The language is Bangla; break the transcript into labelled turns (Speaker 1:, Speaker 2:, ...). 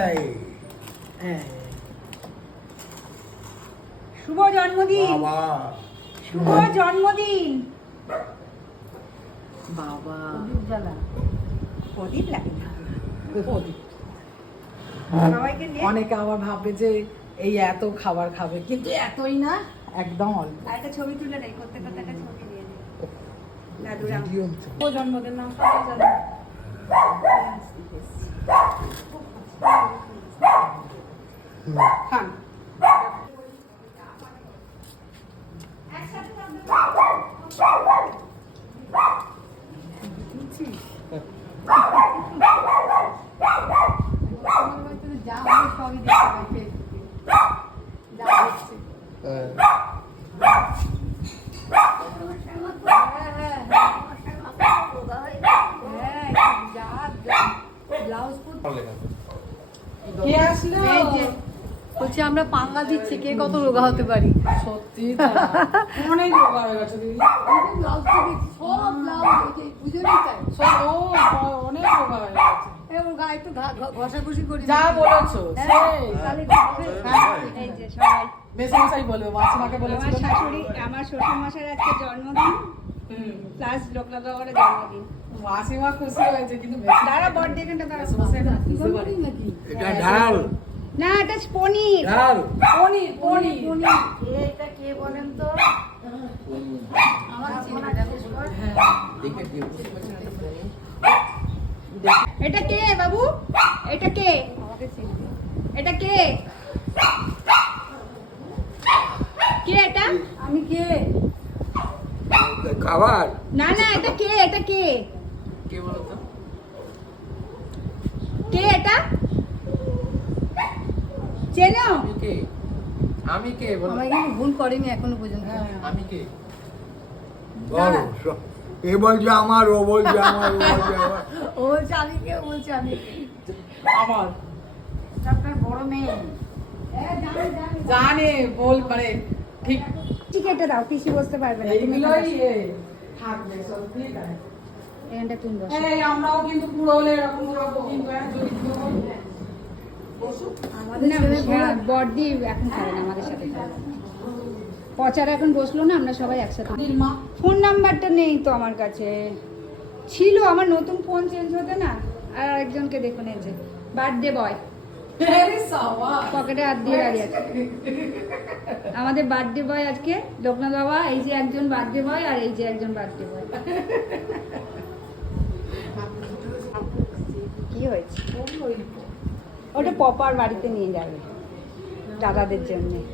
Speaker 1: এই
Speaker 2: শুভ জন্মদিন।
Speaker 1: বাবা।
Speaker 2: শুভ জন্মদিন।
Speaker 3: বাবা।
Speaker 2: প্রদীপ লাগে না।
Speaker 3: অনেকে আবার ভাববে যে এই এত খাবার খাবে কিন্তু এতই না একদম অল্প।
Speaker 2: আর একটা ছবি তুলে নেই করতে করতে একটা ছবি নিয়ে নেই।
Speaker 3: জন্মদিন নাম সবাই জানে খান হচ্ছে
Speaker 1: হ্যাঁ।
Speaker 3: কে আসলো
Speaker 4: বলছি আমরা পাঙ্গা দিচ্ছি কে কত রোগা হতে পারি?
Speaker 3: সত্যি। অনেক রোগা হয়ে গেছে দিদি।
Speaker 4: ব্লাউজ দেখছি সব ব্লাউজ
Speaker 3: সব অনেক রোগা হয়ে গেছে যা বলেছ মেসমশাই বলবে মাসিমাকে
Speaker 2: আমার শাশুড়ি আমার শ্বশুর মশাই আজকে জন্মদিন। প্লাস
Speaker 3: মাসিমা খুশি হয়েছে কিন্তু
Speaker 2: তারা তারা
Speaker 3: মেসোমশাই?
Speaker 1: এটা ঢাল।
Speaker 2: না এটা পনির।
Speaker 1: ঢাল
Speaker 3: পনির পনির
Speaker 4: এটা কে বলেন তো?
Speaker 3: হ্যাঁ।
Speaker 2: এটা কে বাবু? এটা কে? এটা কে? কে এটা?
Speaker 4: আমি কে?
Speaker 1: খাবার।
Speaker 2: না না এটা কে? এটা কে?
Speaker 3: কে বলো তো?
Speaker 2: কে এটা? চেনো?
Speaker 5: আমি কে? আমি কে? বলো।
Speaker 4: আমার কিন্তু ভুল করেনি এখনও পর্যন্ত।
Speaker 3: হ্যাঁ
Speaker 5: আমি কে?
Speaker 1: বলো সব- এ বলছে আমার ও বলছে আমার ও বলছে আমার।
Speaker 4: ও বলছে আমি কে ও বলছে আমি
Speaker 3: আমার।
Speaker 4: আপনার বড় মেয়ে।
Speaker 3: জানে বল মানে ঠিক।
Speaker 2: ঠিক এটা দাও পিসি বসতে পারবে না তুমি
Speaker 3: থাকবে সত্যি তাই
Speaker 2: এখানটা তুমি বসো।
Speaker 3: এই আমরাও কিন্তু পুরো হলে এরকম উড়াবো কিন্তু হ্যাঁ, যদি কেউ বসুক
Speaker 4: আমাদের
Speaker 2: না বড়দি এখন খাবে না আমাদের সাথে। পচারা এখন বসল না, আমরা সবাই একসাথে। ফোন নাম্বারটা নেই তো আমার কাছে। ছিল, আমার নতুন ফোন চেঞ্জ হতে না, আর একজনকে দেখুন যে বার্থডে বয় পকেটে হাত দিয়ে দাঁড়িয়ে আছে। আমাদের বার্থডে বয় আজকে, লোকনাথ বাবা, এই যে একজন বার্থডে বয় আর এই যে একজন বার্থডে বয় কি হয়েছে? ওটা পপার বাড়িতে নিয়ে যাবে। দাদাদের জন্য।